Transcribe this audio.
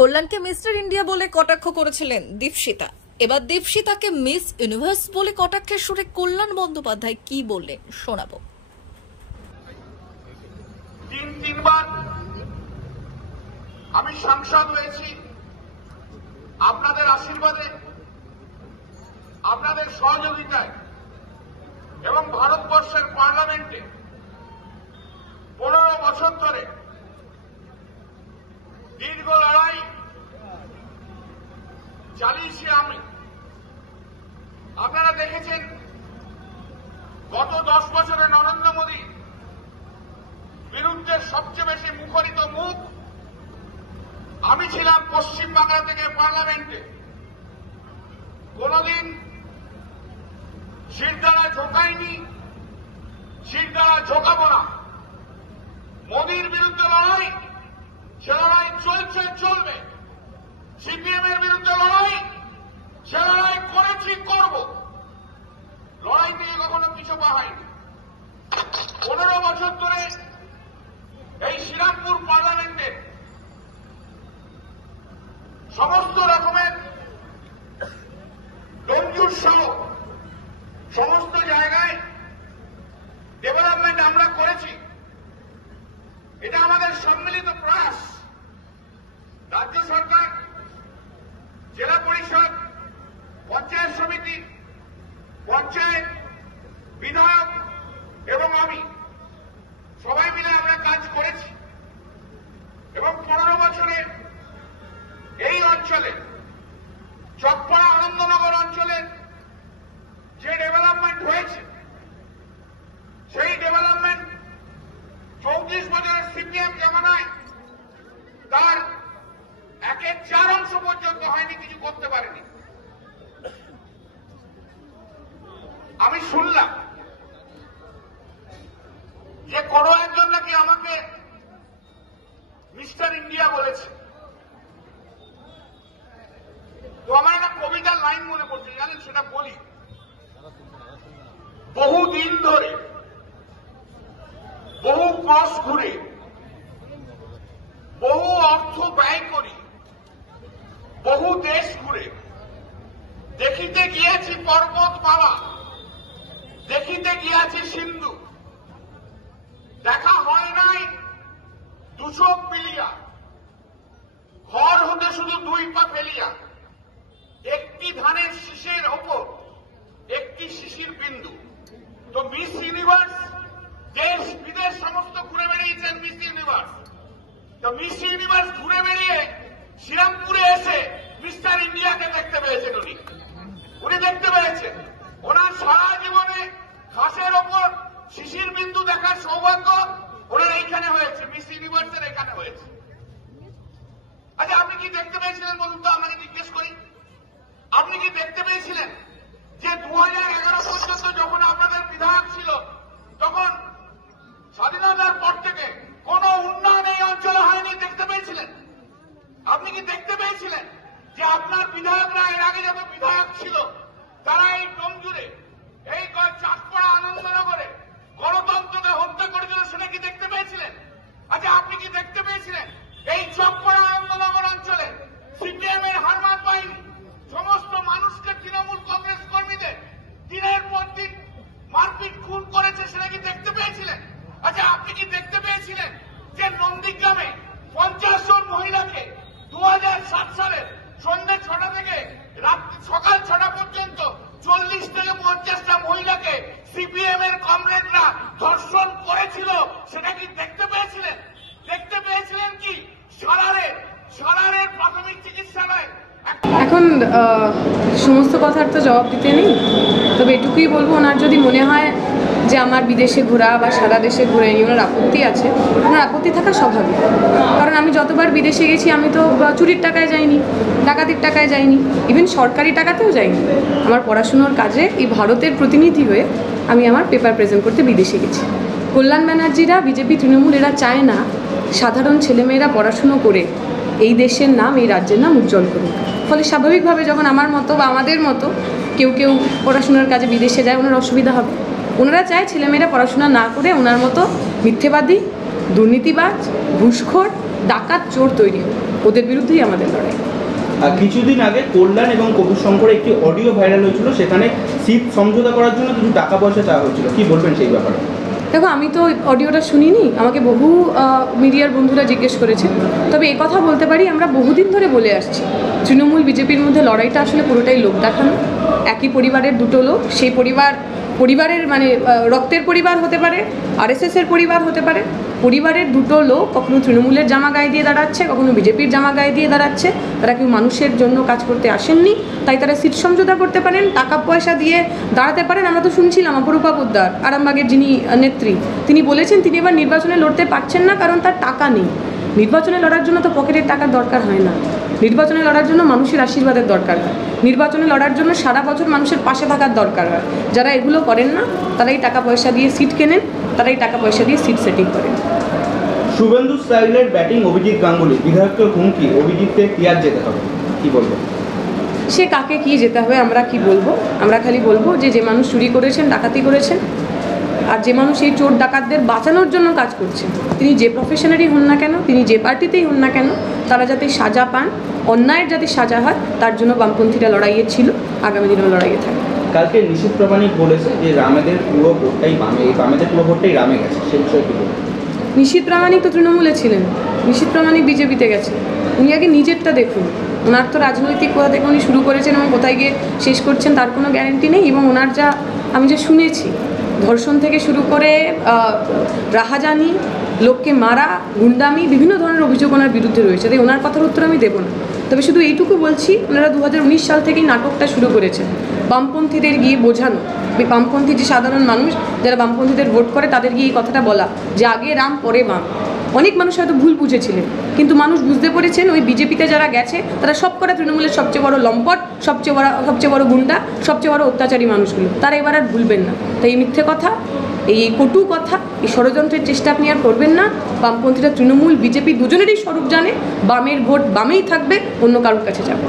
কল্যাণকে mister India বলে কটাক্ষ করেছিলেন দীপশিতা। এবার দীপশিতাকে মিস ইউনিভার্স বলে কটাক্ষের সুরে কল্যাণ বন্দ্যোপাধ্যায় কি বললেন শোনাবো। তিনবার আমি সাংসদ হয়েছি আপনাদের আশীর্বাদে, আপনাদের সহযোগিতায় এবং ভারতবর্ষের পার্লামেন্টে 15 বছর ধরে দীর্ঘ লড়াই চালিয়েছি আমি। আপনারা দেখেছেন গত 10 বছরে নরেন্দ্র মোদী বিরুদ্ধে সবচেয়ে বেশি মুখরিত মুখ আমি ছিলাম পশ্চিমবাংলা থেকে পার্লামেন্টে। কোনদিন শিরদাঁড়া ঝোঁকাইনি, শিরদাঁড়া ঝোঁকাবো না। মোদীর বিরুদ্ধে লড়াই, সে লড়াই চলছে, চলবে। সিপিএম এর বিরুদ্ধে লড়াই, সে লড়াই করেছি, করব। লড়াই নিয়ে কখনো পিছু পা হয়নি। 15 বছর ধরে এই শ্রীরামপুর পার্লামেন্টে সমস্ত রকমের ডোমজুর সহ সমস্ত জায়গায় ডেভেলপমেন্ট আমরা করেছি। এটা আমাদের সম্মিলিত প্রয়াস। রাজ্য সরকার, জেলা পরিষদ, পঞ্চায়েত সমিতি, পঞ্চায়েত, বিধায়ক এবং আমি সবাই মিলে আমরা কাজ করেছি এবং 15 বছরে এই অঞ্চলে চকপাড়া আনন্দনগর অঞ্চলের যে ডেভেলপমেন্ট হয়েছে সেই ডেভেলপমেন্ট 34 বছরের সিপিএম জামানায় তার 1/4 অংশ পর্যন্ত হয়নি, কিছু করতে পারেনি। আমি শুনলাম যে কোন একজন নাকি আমাকে মিস্টার ইন্ডিয়া বলেছে। তো আমার একটা কবিতার লাইন মনে পড়ছে, জানেন, সেটা বলি। বহুদিন ধরে বহু ক্রস ঘুরে বহু অর্থ ব্যয় করি বহু দেশ ঘুরে দেখিতে গিয়েছি পর্বতমালা, দেখিতে গিয়েছি সিন্ধু, দেখা হয় নাই 200 পিলিয়া, ঘর হতে শুধু 2 পা ফেলিয়া, একটি ধানের শীষের ওপর একটি শিশির বিন্দু। তো মিস ইউনিভার্স দেশ বিদেশ সমস্ত ঘুরে বেরিয়েছেন মিস ইউনিভার্স। তো মিস ইউনিভার্স ঘুরে বেরিয়ে শ্রীরামপুরে এসে মিস্টার ইন্ডিয়াকে দেখতে পেয়েছেন। উনি দেখতে পেয়েছেন ওনার সারা জীবনে ঘাসের ওপর শিশির বিন্দু দেখার সৌভাগ্য ওনার এইখানে হয়েছে, মিস ইউনিভার্সের এখানে হয়েছে। আচ্ছা, আপনি কি দেখতে পেয়েছিলেন বলুন তো, আমাকে জিজ্ঞেস করি। আপনি কি দেখতে পেয়েছিলেন যে 2011 পর্যন্ত যখন আপনাদের বিধায়ক ছিল তখন স্বাধীনতার পর থেকে কোন উন্নয়ন এই অঞ্চলে হয়নি? দেখতে পেয়েছিলেন? আপনি কি দেখতে পেয়েছিলেন যে আপনার বিধায়করা এর আগে যত বিধায়ক ছিল তারা এই ডোমজুড়ে, এই চাঁদপাড়া আনন্দনগরে গণতন্ত্রকে হত্যা করেছিল? সেটা কি দেখতে পেয়েছিলেন? আচ্ছা, আপনি কি দেখতে পেয়েছিলেন এই চকপাড়া আনন্দনগর অঞ্চলে সিপিএম এর হারমাত বাহিনী সমস্ত মানুষকে, তৃণমূল কংগ্রেস কর্মীদের দিনের পর দিন মারপিট খুন করেছে? সেটা কি দেখতে পেয়েছিলেন? আচ্ছা, আপনি কি দেখতে পেয়েছিলেন যে নন্দীগ্রামে 50 জন মহিলাকে 2007 সালের সন্ধ্যে 6টা থেকে সকাল 6টা পর্যন্ত 40 থেকে 50টা মহিলাকে সিপিএম এর কমরেডরা ধর্ষণ করেছিল? সেটা কি দেখতে পেয়েছিলেন? দেখতে পেয়েছিলেন কি সারারের প্রাথমিক চিকিৎসালয়? এখন সমস্ত কথার তো জবাব দিতে নেই, তবে এটুকুই বলবো, ওনার যদি মনে হয় যে আমার বিদেশে ঘোরা বা সারা দেশে ঘুরে নিয়ে ওনার আপত্তি আছে, ওনার আপত্তি থাকা স্বাভাবিক। কারণ আমি যতবার বিদেশে গেছি আমি তো চুরির টাকায় যাইনি, ডাকাতির টাকায় যাইনি, ইভেন সরকারি টাকাতেও যাইনি। আমার পড়াশুনোর কাজে এই ভারতের প্রতিনিধি হয়ে আমি আমার পেপার প্রেজেন্ট করতে বিদেশে গেছি। কল্যাণ ব্যানার্জিরা, বিজেপি, তৃণমূল এরা চায় না সাধারণ ছেলেমেয়েরা পড়াশুনো করে এই দেশের নাম, এই রাজ্যের নাম উজ্জ্বল করুক। ফলে স্বাভাবিকভাবে যখন আমার মতো বা আমাদের মতো কেউ কেউ পড়াশোনার কাজে বিদেশে যায়, ওনার অসুবিধা হবে। ওনারা চায় ছেলেমেয়েরা পড়াশোনা না করে ওনার মতো মিথ্যেবাদী, দুর্নীতিবাজ, ঘুষখোর, ডাকাত, চোর তৈরি হোক। ওদের বিরুদ্ধেই আমাদের লড়াই। আর কিছুদিন আগে কল্যাণ এবং কবির শঙ্করের একটি অডিও ভাইরাল হয়েছিল, সেখানে সিট সমঝোতা করার জন্য কিছু টাকা পয়সা চাওয়া হয়েছিল, কি বলবেন সেই ব্যাপারে? দেখো, আমি তো অডিওটা শুনিনি, আমাকে বহু মিডিয়ার বন্ধুরা জিজ্ঞেস করেছে। তবে এই কথা বলতে পারি, আমরা বহুদিন ধরে বলে আসছি তৃণমূল বিজেপির মধ্যে লড়াইটা আসলে পুরোটাই লোক দেখানো। একই পরিবারের দুটো লোক, সেই পরিবারের মানে রক্তের পরিবার হতে পারে, আরএসএসের পরিবার হতে পারে, পরিবারের দুটো লোক কখনো তৃণমূলের জামা গায়ে দিয়ে দাঁড়াচ্ছে, কখনো বিজেপির জামা গায়ে দিয়ে দাঁড়াচ্ছে। তারা কেউ মানুষের জন্য কাজ করতে আসেননি, তাই তারা সিট সমঝোতা করতে পারেন, টাকা পয়সা দিয়ে দাঁড়াতে পারেন। আমরা তো শুনছিলাম অপরূপা পোদ্দার, আরামবাগের যিনি নেত্রী, তিনি বলেছেন তিনি এবার নির্বাচনে লড়তে পারছেন না কারণ তার টাকা নেই। নির্বাচনে লড়ার জন্য তো পকেটের টাকার দরকার হয় না, নির্বাচনে লড়ার জন্য মানুষের আশীর্বাদের দরকার হয়, নির্বাচনে লড়ার জন্য সারা বছর মানুষের পাশে থাকার দরকার হয়। যারা এগুলো করেন না তারাই টাকা পয়সা দিয়ে সিট কেনেন, তারাই টাকা পয়সা দিয়ে সিট সেটিং করেন। শুভেন্দু স্টাইলের ব্যাটিং অভিজিৎ গাঙ্গুলি, বিধায়ককে হুমকি, অভিজিৎকে ক্লিয়ার যেতে হবে, কি বলবো? সে কাকে কি যেতে হবে আমরা কি বলবো? আমরা খালি বলবো যে মানুষ চুরি করেছেন, ডাকাতি করেছেন, আর যে মানুষ এই চোর ডাকাতদের বাঁচানোর জন্য কাজ করছে, তিনি যে প্রফেশনেরই হন না কেন, তিনি যে পার্টিতেই হন না কেন, তারা যাতে সাজা পান, অন্যায়ের যাতে সাজা হয়, তার জন্য বামপন্থীরা লড়াইয়ে ছিল, আগামী দিনেও লড়াইয়ে থাকে। কালকে নিশীথ প্রামাণিক বলেছে যে রামেদের পুরো ভোটটাই বামে, এই বামেদের পুরো ভোটটাই রামে গেছে, সে বিষয়ে কি বলবো? নিশীথ প্রামাণিক তো তৃণমূলে ছিলেন, নিশীথ প্রামাণিক বিজেপিতে গেছে। উনি আগে নিজেরটা দেখুন, ওনার তো রাজনৈতিক কোথা থেকে উনি শুরু করেছেন এবং কোথায় গিয়ে শেষ করছেন তার কোনো গ্যারেন্টি নেই। এবং ওনার যা আমি যা শুনেছি, ধর্ষণ থেকে শুরু করে রাহাজানি, লোককে মারা, গুন্ডামি, বিভিন্ন ধরনের অভিযোগ ওনার বিরুদ্ধে রয়েছে। তাই ওনার কথার উত্তর আমি দেবো না। তবে শুধু এইটুকু বলছি, ওনারা 2019 সাল থেকেই নাটকটা শুরু করেছেন বামপন্থীদের গিয়ে বোঝানো, বামপন্থী যে সাধারণ মানুষ যারা বামপন্থীদের ভোট করে তাদের গিয়ে এই কথাটা বলা যে আগে রাম পরে বাম। অনেক মানুষ হয়তো ভুল বুঝেছিলেন, কিন্তু মানুষ বুঝতে পেরেছেন ওই বিজেপিতে যারা গেছে তারা সব কটা তৃণমূলের সবচেয়ে বড় লম্পট, সবচেয়ে বড় গুন্ডা, সবচেয়ে বড় অত্যাচারী মানুষগুলো, তারা এবার আর ভুলবেন না। তাই এই মিথ্যে কথা, এই কটু কথা, এই ষড়যন্ত্রের চেষ্টা আপনি আর করবেন না। বামপন্থীরা তৃণমূল বিজেপি দুজনেরই স্বরূপ জানে, বামের ভোট বামেই থাকবে, অন্য কারোর কাছে যাবে।